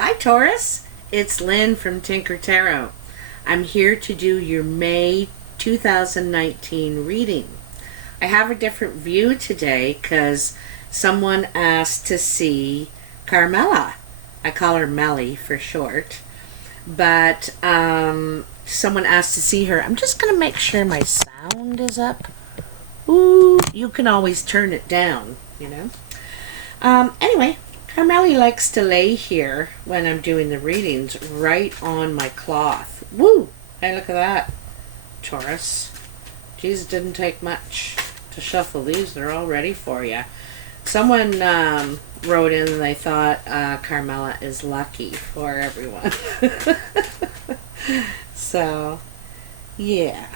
Hi Taurus, it's Lynn from Tinker Tarot. I'm here to do your May 2019 reading. I have a different view today because someone asked to see Carmela. I call her Melly for short. But someone asked to see her. I'm just going to make sure my sound is up. Ooh, you can always turn it down, you know. Anyway, Carmela likes to lay here when I'm doing the readings right on my cloth. Woo! Hey, look at that, Taurus. Geez, it didn't take much to shuffle these. They're all ready for you. Someone wrote in and they thought Carmela is lucky for everyone. So, yeah.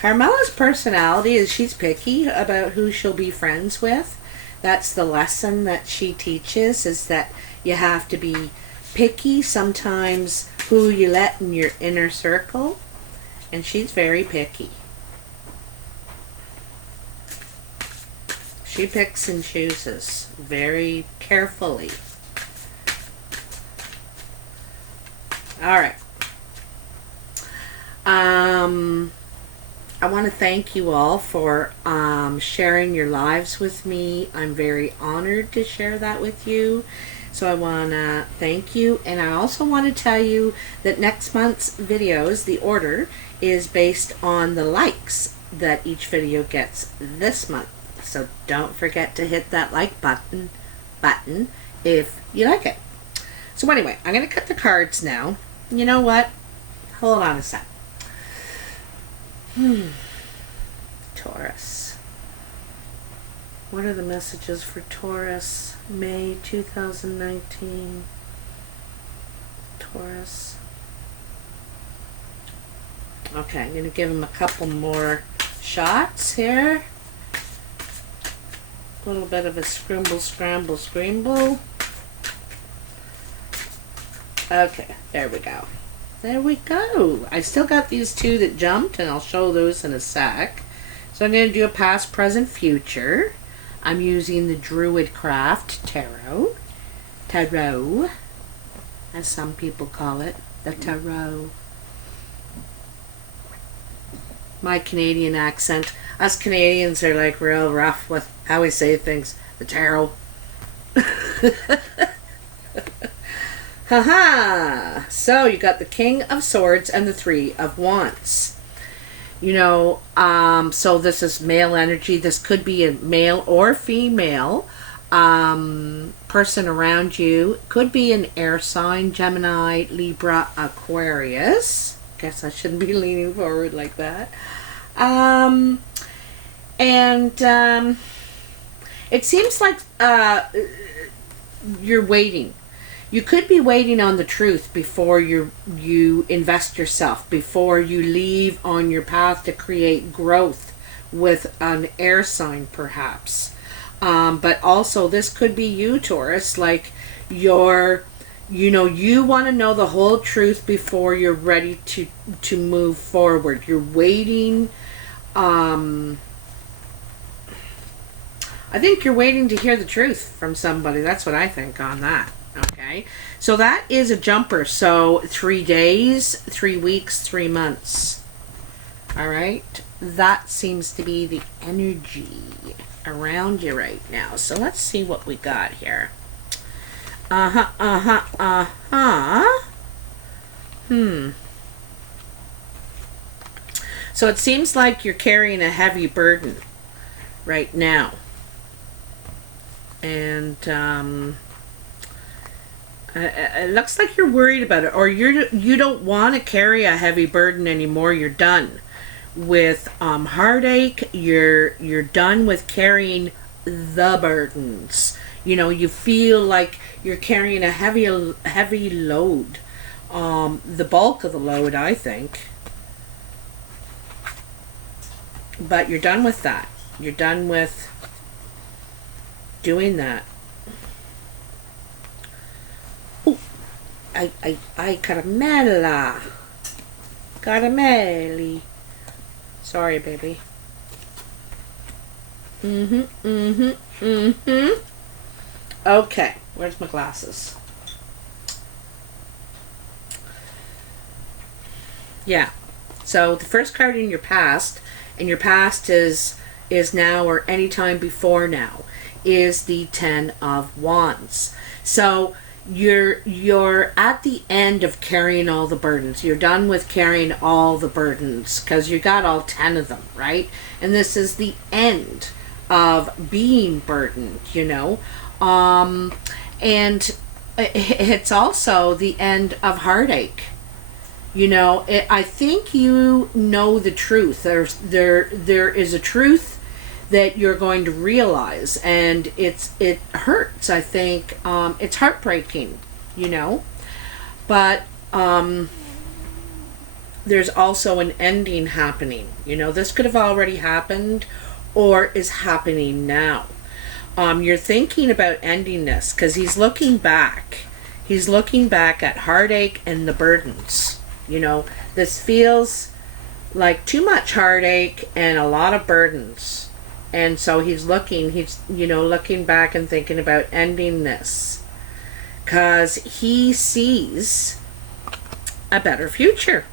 Carmela's personality is she's picky about who she'll be friends with. That's the lesson that she teaches, is that you have to be picky sometimes who you let in your inner circle. And she's very picky. She picks and chooses very carefully. All right. I want to thank you all for sharing your lives with me. I'm very honored to share that with you. So I want to thank you. And I also want to tell you that next month's videos, the order, is based on the likes that each video gets this month. So don't forget to hit that like button if you like it. So anyway, I'm going to cut the cards now. You know what? Hold on a sec. Taurus. What are the messages for Taurus? May 2019. Taurus. Okay, I'm going to give him a couple more shots here. A little bit of a scramble, scramble, scramble. Okay, there we go. There we go. I still got these two that jumped, and I'll show those in a sec. So I'm going to do a past, present, future. I'm using the Druid Craft Tarot. Tarot, as some people call it. The Tarot. My Canadian accent. Us Canadians are like real rough with how we say things. The tarot. Haha! So you got the King of Swords and the Three of Wands. You know, so this is male energy. This could be a male or female person around you. Could be an air sign, Gemini, Libra, Aquarius. Guess I shouldn't be leaning forward like that. It seems like you're waiting. You could be waiting on the truth before you invest yourself, before you leave on your path to create growth with an air sign, perhaps. But also, this could be you, Taurus. Like you want to know the whole truth before you're ready to move forward. You're waiting. I think you're waiting to hear the truth from somebody. That's what I think on that. Okay, so that is a jumper. So 3 days, 3 weeks, 3 months. All right, that seems to be the energy around you right now. So let's see what we got here. So it seems like you're carrying a heavy burden right now. And it looks like you're worried about it, or you don't want to carry a heavy burden anymore. You're done with heartache. You're done with carrying the burdens. You know, you feel like you're carrying a heavy load. The bulk of the load, I think. But you're done with that. You're done with doing that. Caramella. Caramelli. Sorry, baby. Okay, where's my glasses? Yeah. So the first card in your past, and your past is now or any time before now, is the Ten of Wands. So you're at the end of carrying all the burdens. You're done with carrying all the burdens because you got all 10 of them, right? And this is the end of being burdened, you know. And it's also the end of heartache. You know, I think you know the truth. There is a truth that you're going to realize, and it hurts. I think it's heartbreaking, you know, but there's also an ending happening. You know, this could have already happened, or is happening now. You're thinking about ending this because he's looking back. He's looking back at heartache and the burdens. You know, this feels like too much heartache and a lot of burdens. And so he's looking back and thinking about ending this. Because he sees a better future.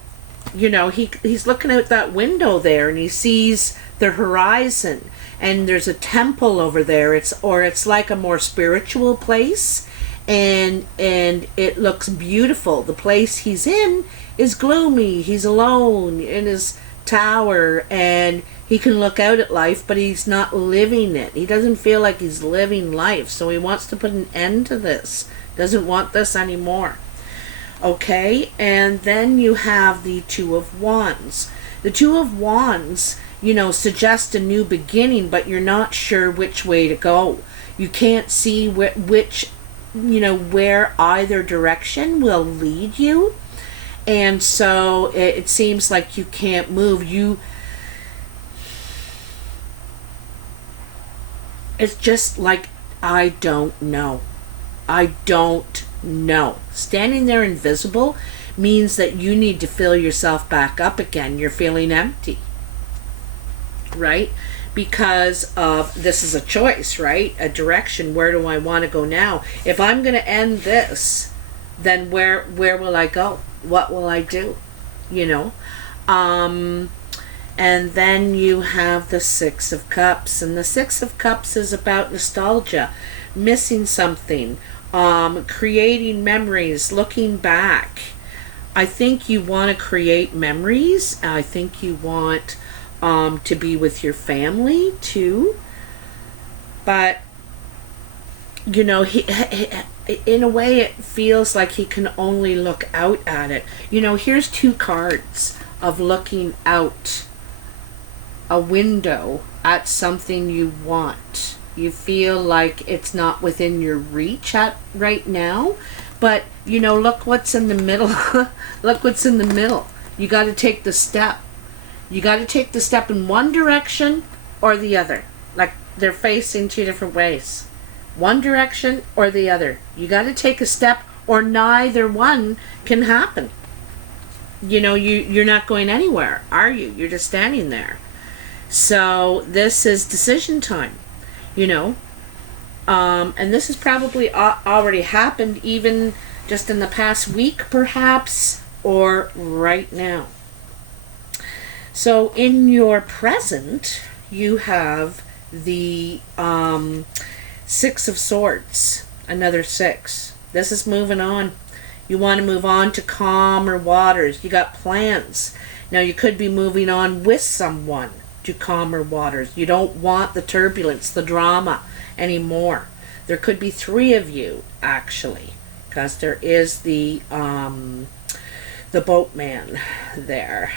You know, he's looking out that window there and he sees the horizon. And there's a temple over there. It's like a more spiritual place. And it looks beautiful. The place he's in is gloomy. He's alone in his tower and he can look out at life, but he's not living it. He doesn't feel like he's living life, so he wants to put an end to this. Doesn't want this anymore. Okay, and then you have the Two of Wands. The Two of Wands, you know, suggest a new beginning, but you're not sure which way to go. You can't see which, you know, where either direction will lead you. And so it seems like you can't move. It's just like, I don't know. I don't know. Standing there invisible means that you need to fill yourself back up again. You're feeling empty, right? Because of, this is a choice, right? A direction. Where do I want to go now? If I'm going to end this, then where will I go? What will I do? You know? And then you have the Six of Cups. And the Six of Cups is about nostalgia, missing something, creating memories, looking back. I think you want to create memories. I think you want to be with your family too. But, you know, he in a way it feels like he can only look out at it. You know, here's two cards of looking out a window at something you want. You feel like it's not within your reach at right now, but you know, look what's in the middle. Look what's in the middle. You got to take the step. You got to take the step in one direction or the other. Like they're facing two different ways. One direction or the other. You got to take a step or neither one can happen. You know, you're not going anywhere, are you? You're just standing there. So this is decision time, you know. And this has probably already happened even just in the past week perhaps, or right now. So in your present, you have the Six of Swords, another six. This is moving on. You want to move on to calmer waters. You got plans. Now you could be moving on with someone to calmer waters. You don't want the turbulence, the drama anymore. There could be three of you actually, because there is the boatman there.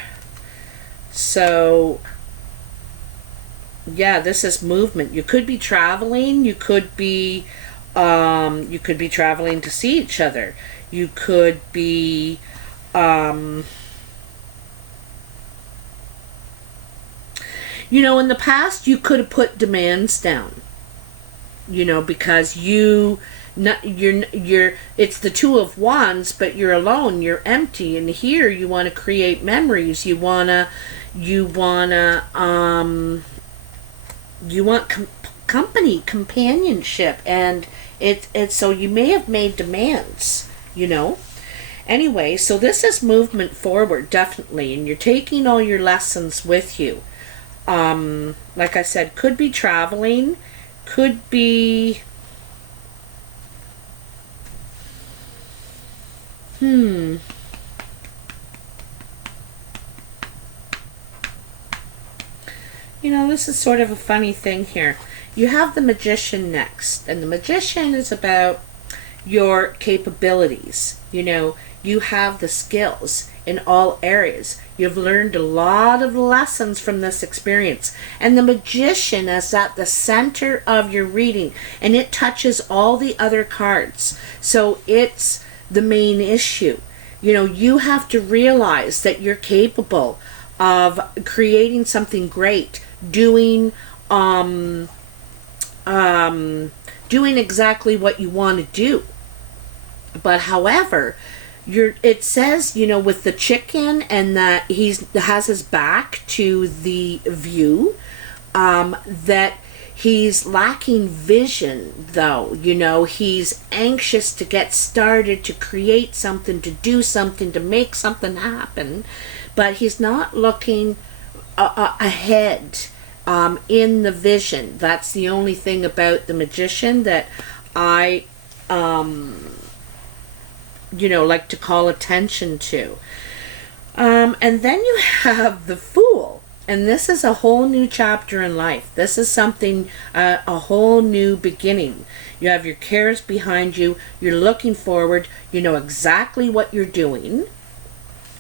So yeah, this is movement. You could be traveling. You could be traveling to see each other. You could be you know, in the past you could have put demands down, you know, because you're it's the Two of Wands, but you're alone, you're empty, and here you want to create memories. You want company, companionship, and it's so you may have made demands, you know, Anyway, so this is movement forward, definitely, and you're taking all your lessons with you. Like I said, could be traveling, could be you know, this is sort of a funny thing here. You have the Magician next, and the Magician is about your capabilities. You know, you have the skills in all areas. You've learned a lot of lessons from this experience. And the Magician is at the center of your reading, and it touches all the other cards. So it's the main issue. You know, you have to realize that you're capable of creating something great, doing doing exactly what you want to do. But however, it says, you know, with the chicken, and that has his back to the view, that he's lacking vision, though. You know, he's anxious to get started, to create something, to do something, to make something happen, but he's not looking ahead in the vision. That's the only thing about the Magician that I you know, like to call attention to. And then you have the Fool, and this is a whole new chapter in life. This is something, a whole new beginning. You have your cares behind you, you're looking forward, you know exactly what you're doing.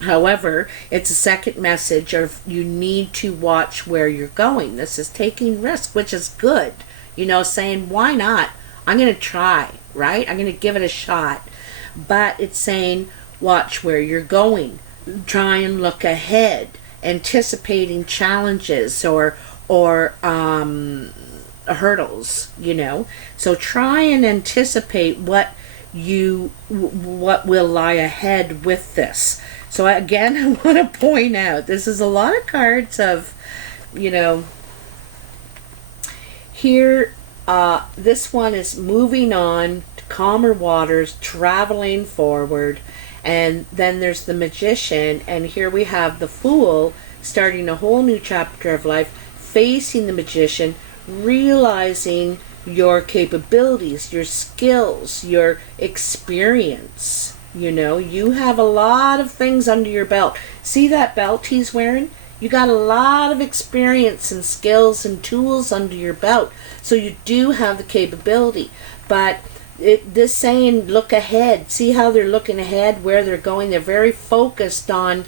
However, it's a second message of you need to watch where you're going. This is taking risk, which is good. You know, saying, why not? I'm going to try, right? I'm going to give it a shot. But it's saying, watch where you're going. Try and look ahead, anticipating challenges or hurdles, you know. So try and anticipate what will lie ahead with this. So again, I want to point out, this is a lot of cards of, you know, here, this one is moving on to calmer waters, traveling forward, and then there's the Magician, and here we have the Fool starting a whole new chapter of life, facing the Magician, realizing your capabilities, your skills, your experience. You know, you have a lot of things under your belt. See that belt he's wearing? You got a lot of experience and skills and tools under your belt. So you do have the capability. But this saying, look ahead. See how they're looking ahead, where they're going. They're very focused on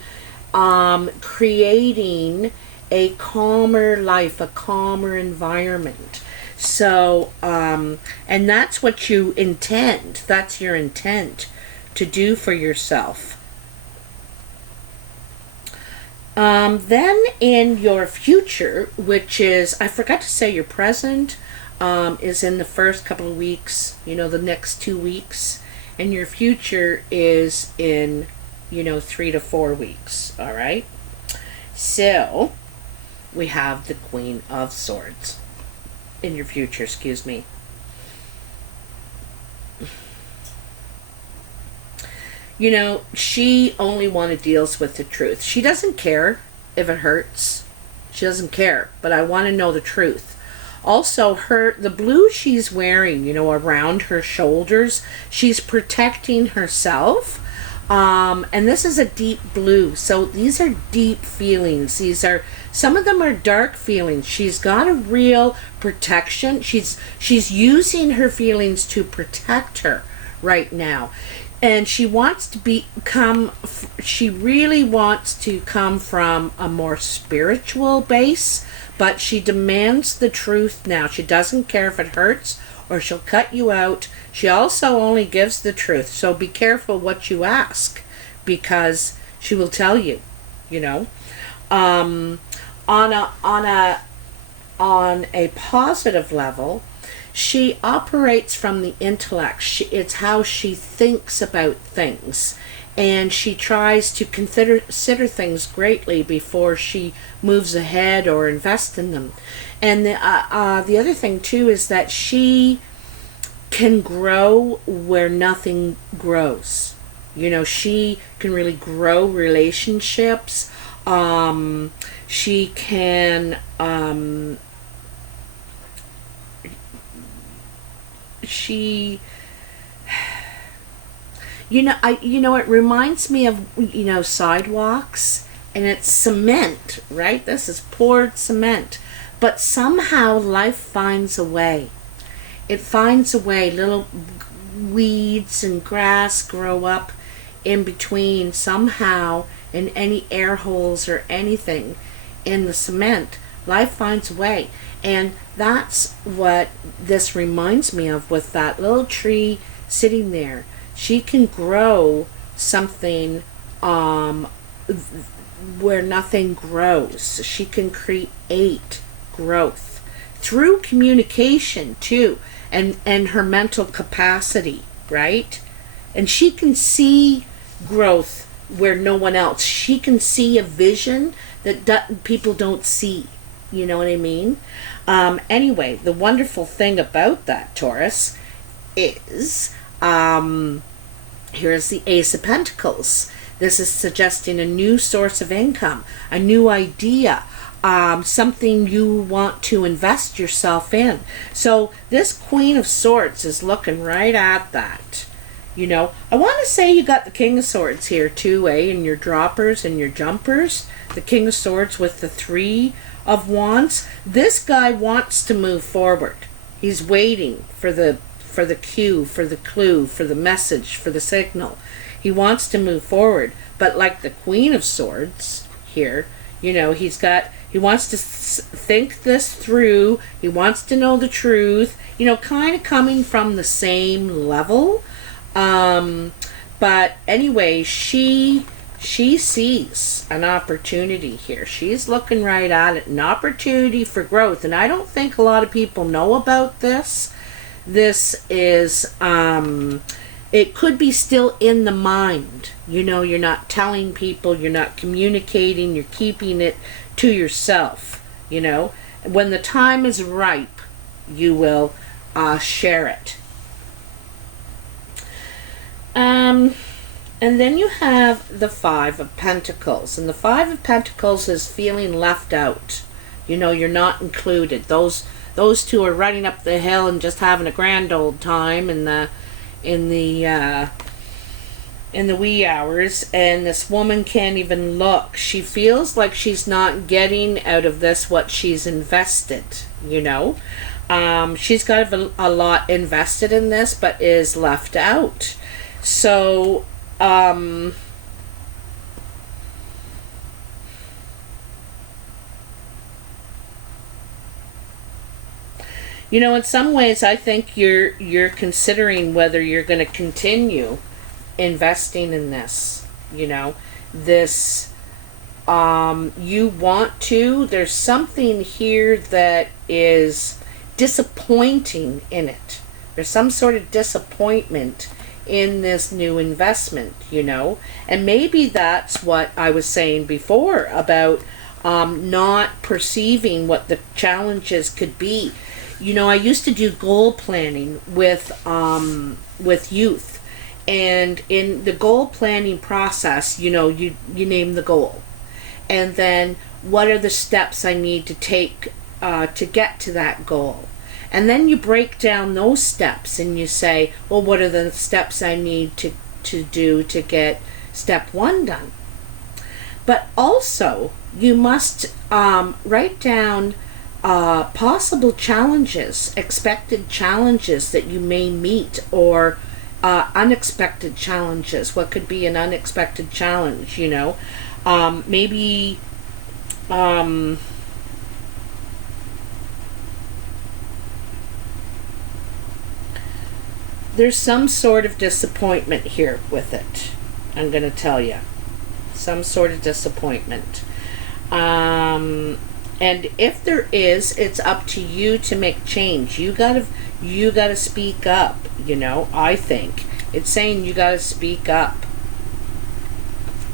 creating a calmer life, a calmer environment. So, and that's what you intend. That's your intent to do for yourself. Then in your future, which is, I forgot to say, your present is in the first couple of weeks, you know, the next 2 weeks, and your future is in, you know, 3 to 4 weeks. All right. So we have the Queen of Swords in your future, excuse me. You know, she only deals with the truth. She doesn't care if it hurts. She doesn't care, but I want to know the truth. Also, the blue she's wearing, you know, around her shoulders, she's protecting herself. And this is a deep blue. So these are deep feelings. Some of them are dark feelings. She's got a real protection. She's using her feelings to protect her right now. And she wants to she really wants to come from a more spiritual base, but she demands the truth now. She doesn't care if it hurts or she'll cut you out. She also only gives the truth. So be careful what you ask, because she will tell you, you know. On a positive level, she operates from the intellect. It's how she thinks about things, and she tries to consider things greatly before she moves ahead or invests in them. And the other thing too is that she can grow where nothing grows. You know, she can really grow relationships. She can, she, it reminds me of, sidewalks, and it's cement, right? This is poured cement. But somehow life finds a way. It finds a way. Little weeds and grass grow up in between somehow, in any air holes or anything in the cement. Life finds a way. And that's what this reminds me of with that little tree sitting there. She can grow something where nothing grows. She can create growth through communication too, and her mental capacity, right? And she can see growth where no one else. She can see a vision that people don't see. You know what I mean? Anyway, the wonderful thing about that, Taurus, is here's the Ace of Pentacles. This is suggesting a new source of income, a new idea, something you want to invest yourself in. So this Queen of Swords is looking right at that. You know, I want to say you got the King of Swords here too, in your droppers and your jumpers. The King of Swords with the Three of Wands. This guy wants to move forward. He's waiting for the cue, for the clue, for the message, for the signal. He wants to move forward, but like the Queen of Swords here, he wants to think this through. He wants to know the truth, kind of coming from the same level. But anyway, she sees an opportunity here. She's looking right at it, an opportunity for growth. And I don't think a lot of people know about this. This is, it could be still in the mind. You're not telling people, you're not communicating, you're keeping it to yourself. When the time is ripe, you will share it. And then you have the Five of Pentacles. And the Five of Pentacles is feeling left out. You're not included. Those two are running up the hill and just having a grand old time in the wee hours, and this woman can't even look. She feels like she's not getting out of this what she's invested, She's got a lot invested in this, but is left out. So, in some ways, I think you're considering whether you're going to continue investing in this. This, you want to. There's something here that is disappointing in it. There's some sort of disappointment in this new investment, and maybe that's what I was saying before about not perceiving what the challenges could be. I used to do goal planning with youth, and in the goal planning process, you name the goal, and then what are the steps I need to take to get to that goal. And then you break down those steps and you say, well, what are the steps I need to do to get step one done? But also, you must write down possible challenges, expected challenges that you may meet, or unexpected challenges. What could be an unexpected challenge, maybe... there's some sort of disappointment here with it. I'm going to tell you. Some sort of disappointment. And if there is, it's up to you to make change. You gotta speak up, I think. It's saying you gotta speak up.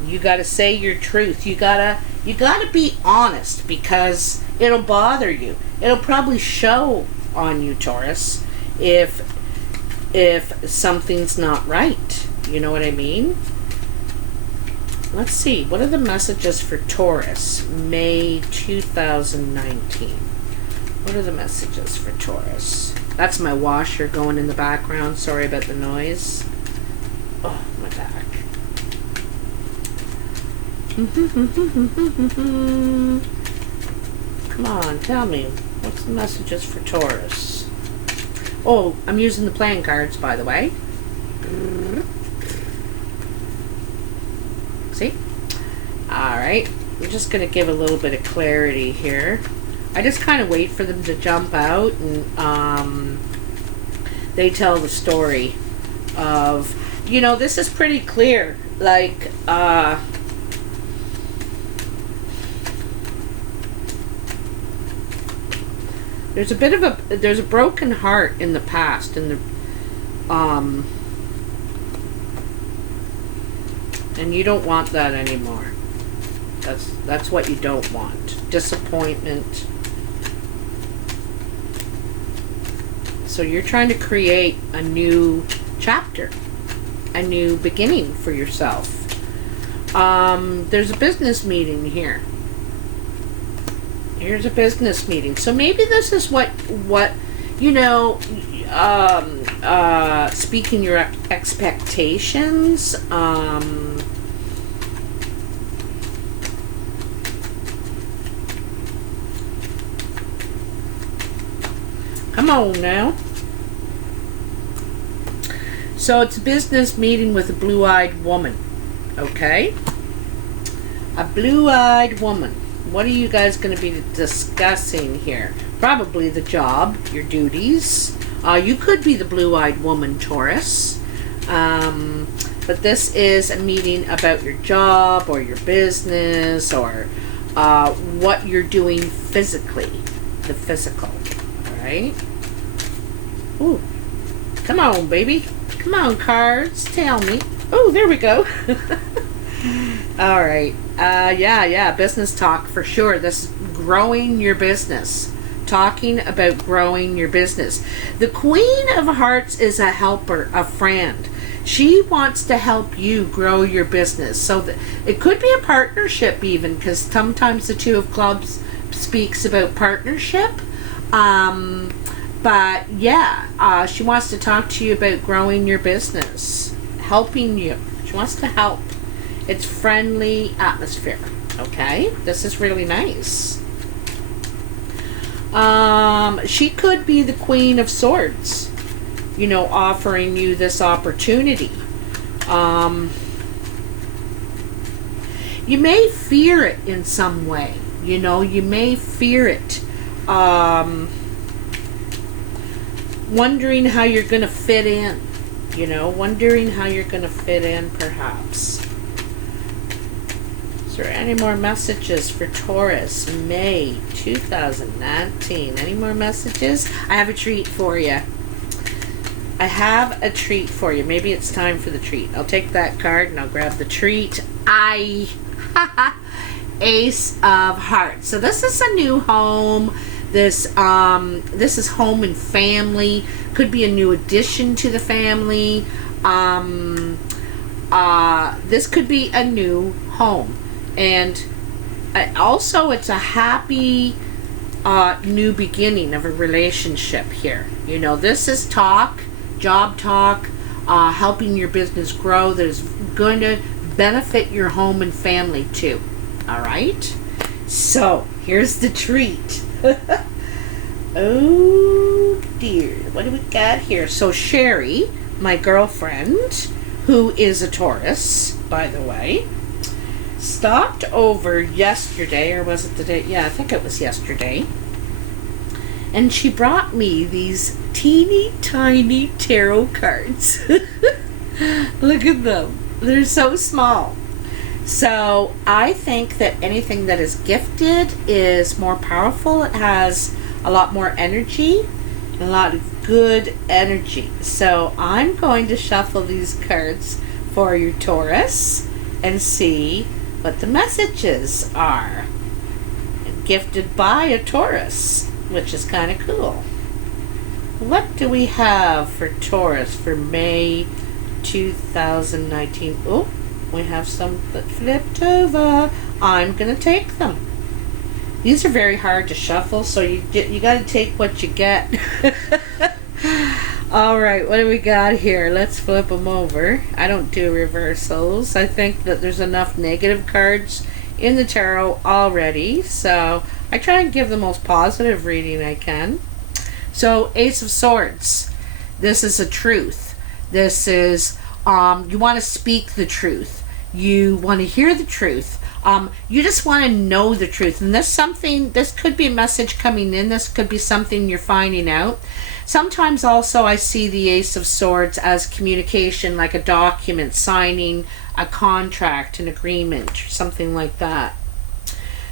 You gotta say your truth. You gotta be honest, because it'll bother you. It'll probably show on you, Taurus, if something's not right, You know what I mean? Let's see. What are the messages for Taurus, May 2019? What are the messages for Taurus? That's my washer going in the background. Sorry about the noise. Oh, my back. Come on, tell me. What's the messages for Taurus? Oh, I'm using the playing cards, by the way. See? Alright. I'm just going to give a little bit of clarity here. I just kind of wait for them to jump out, and they tell the story of, you know, this is pretty clear. Like, there's a bit of there's a broken heart in the past, and and you don't want that anymore. That's what you don't want. Disappointment. So you're trying to create a new chapter, a new beginning for yourself. There's a business meeting here. Here's a business meeting. So maybe this is what you know, speaking your expectations. Come on now. So it's a business meeting with a blue-eyed woman. Okay? A blue-eyed woman. What are you guys going to be discussing here? Probably the job, your duties. You could be the blue-eyed woman, Taurus. But this is a meeting about your job or your business, or what you're doing physically. The physical. Alright? Ooh. Come on, baby. Come on, cards. Tell me. Oh, there we go. Alright. Yeah. Business talk for sure. This is growing your business. Talking about growing your business. The Queen of Hearts is a helper, a friend. She wants to help you grow your business. So it could be a partnership even, because sometimes the Two of Clubs speaks about partnership. But yeah, she wants to talk to you about growing your business, helping you. She wants to help. It's friendly atmosphere. Okay, this is really nice. She could be the Queen of Swords, you know, offering you this opportunity. You may fear it in some way. You know, you may fear it. Wondering how you're going to fit in. You know, wondering how you're going to fit in, perhaps. Is there any more messages for Taurus, May 2019? Any more messages? I have a treat for you. I have a treat for you. Maybe it's time for the treat. I'll take that card and I'll grab the treat. Ace of Hearts. So this is a new home. This is home and family. Could be a new addition to the family. This could be a new home. And also it's a happy new beginning of a relationship here. You know, this is talk, job talk, helping your business grow. That is going to benefit your home and family too. Alright? So, here's the treat. Oh dear, what do we got here? So Sherry, my girlfriend, who is a Taurus, by the way, stopped over yesterday, or was it the day? Yeah, I think it was yesterday. And she brought me these teeny tiny tarot cards. Look at them. They're so small. So I think that anything that is gifted is more powerful. It has a lot more energy, a lot of good energy. So I'm going to shuffle these cards for you, Taurus, and see what the messages are. Gifted by a Taurus, which is kind of cool. What do we have for Taurus for May 2019. Oh, we have some that flipped over. I'm gonna take them. These are very hard to shuffle, so you got to take what you get. All right, what do we got here? Let's flip them over. I don't do reversals. I think that there's enough negative cards in the tarot already, so I try and give the most positive reading I can. So, Ace of Swords. This is a truth. This is, you want to speak the truth. You want to hear the truth. You just want to know the truth. And this could be a message coming in. This could be something you're finding out. Sometimes also I see the Ace of Swords as communication, like a document, signing a contract, an agreement, or something like that.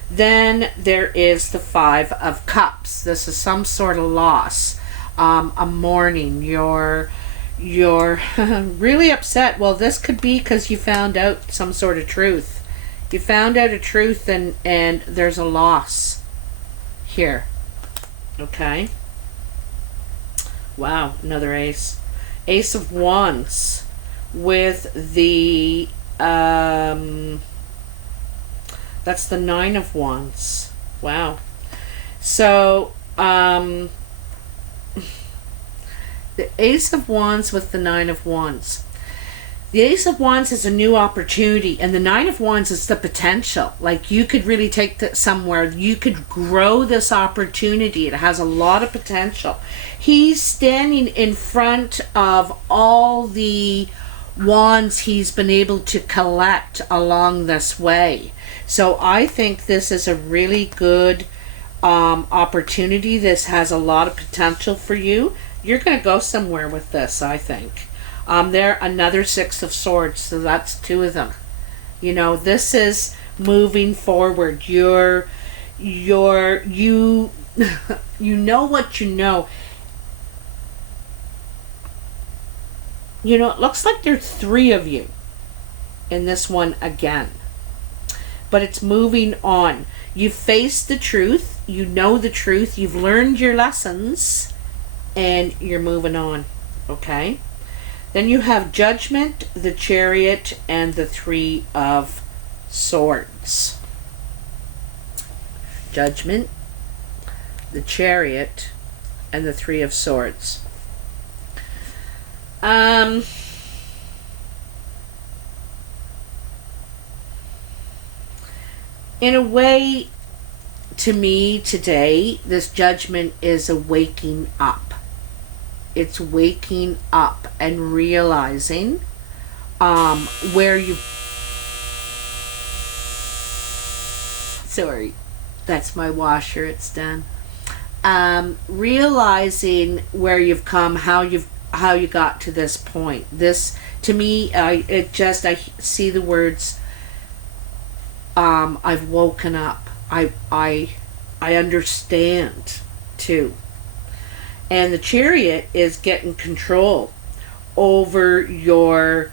Then there is the Five of Cups. This is some sort of loss, a mourning. You're really upset. Well, this could be because you found out some sort of truth. You found out a truth and there's a loss here. Okay. Wow, another ace. Ace of Wands with the that's the Nine of Wands. Wow. So the Ace of Wands with the Nine of Wands. The Ace of Wands is a new opportunity, and the Nine of Wands is the potential. Like, you could really take that somewhere. You could grow this opportunity. It has a lot of potential. He's standing in front of all the wands he's been able to collect along this way. So I think this is a really good opportunity. This has a lot of potential for you. You're going to go somewhere with this, I think. There, another Six of Swords, so that's two of them. You know, this is moving forward. You know what you know. You know, it looks like there's three of you in this one again. But it's moving on. You've faced the truth. You know the truth. You've learned your lessons. And you're moving on. Okay? Then you have Judgment, the Chariot, and the Three of Swords. Judgment, the Chariot, and the Three of Swords. In a way, to me today, this Judgment is a waking up. It's waking up and realizing where you... Sorry, that's my washer, it's done. Realizing where you've come, how you got to this point. This, to me, I see the words, I've woken up. I understand too. And the Chariot is getting control over your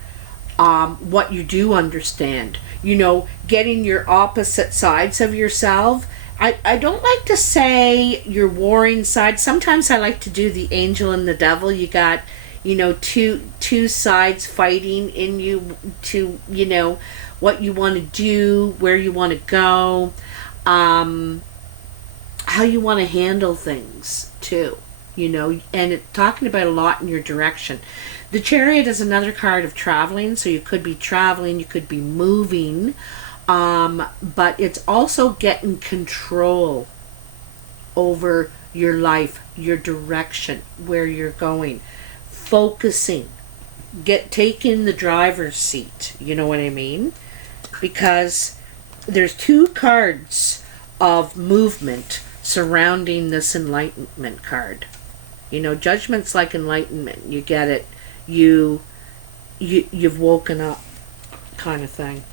what you do understand. You know, getting your opposite sides of yourself. I don't like to say your warring side. Sometimes I like to do the angel and the devil. You got, you know, two sides fighting in you to, you know, what you want to do, where you want to go, how you want to handle things too. You know, and it's talking about a lot in your direction. The Chariot is another card of traveling, so you could be traveling, you could be moving, but it's also getting control over your life, your direction, where you're going, focusing, taking the driver's seat, you know what I mean? Because there's two cards of movement surrounding this Enlightenment card. You know, Judgment's like enlightenment. You get it. You've woken up, kind of thing.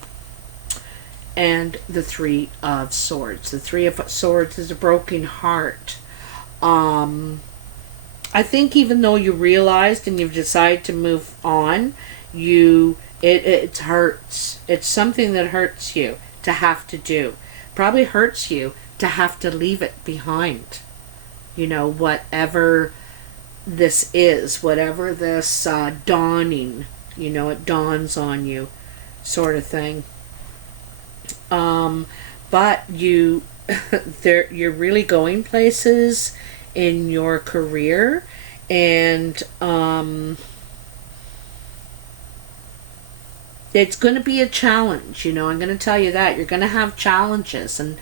And the Three of Swords. The Three of Swords is a broken heart. I think even though you realized and you've decided to move on, it hurts. It's something that hurts you to have to do. Probably hurts you to have to leave it behind. You know, whatever this is, whatever this dawning You know, it dawns on you, sort of thing. But you, you're really going places in your career, and it's going to be a challenge. You know, I'm going to tell you that you're going to have challenges and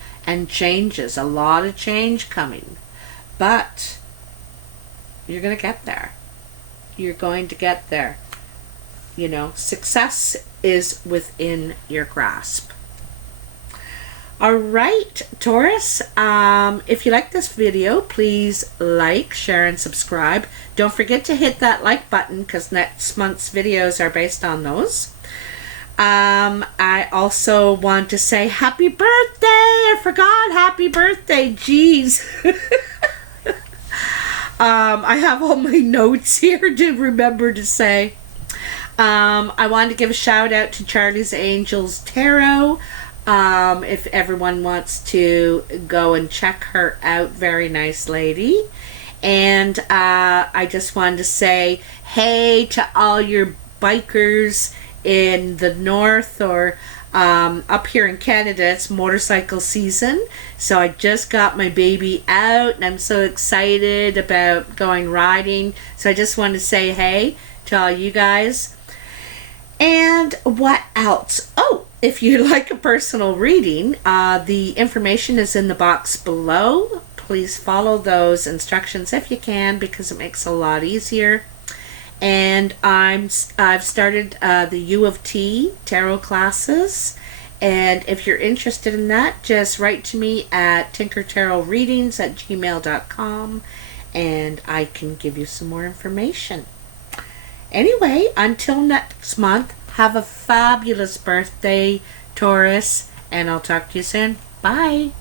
changes, a lot of change coming, but you're going to get there. You're going to get there. You know, success is within your grasp. All right, Taurus, if you like this video, please like, share, and subscribe. Don't forget to hit that like button, because next month's videos are based on those. I also want to say happy birthday. I forgot. Happy birthday. Jeez. I have all my notes here to remember to say. I wanted to give a shout out to Charlie's Angels Tarot. If everyone wants to go and check her out, very nice lady. And I just wanted to say hey to all your bikers in the north, or up here in Canada, it's motorcycle season. So I just got my baby out and I'm so excited about going riding. So I just wanted to say hey to all you guys. And what else? Oh, if you'd like a personal reading, the information is in the box below. Please follow those instructions if you can, because it makes it a lot easier. And I've started the U of T tarot classes, and if you're interested in that, just write to me at tinkertarotreadings@gmail.com, and I can give you some more information. Anyway, until next month, have a fabulous birthday, Taurus, and I'll talk to you soon. Bye.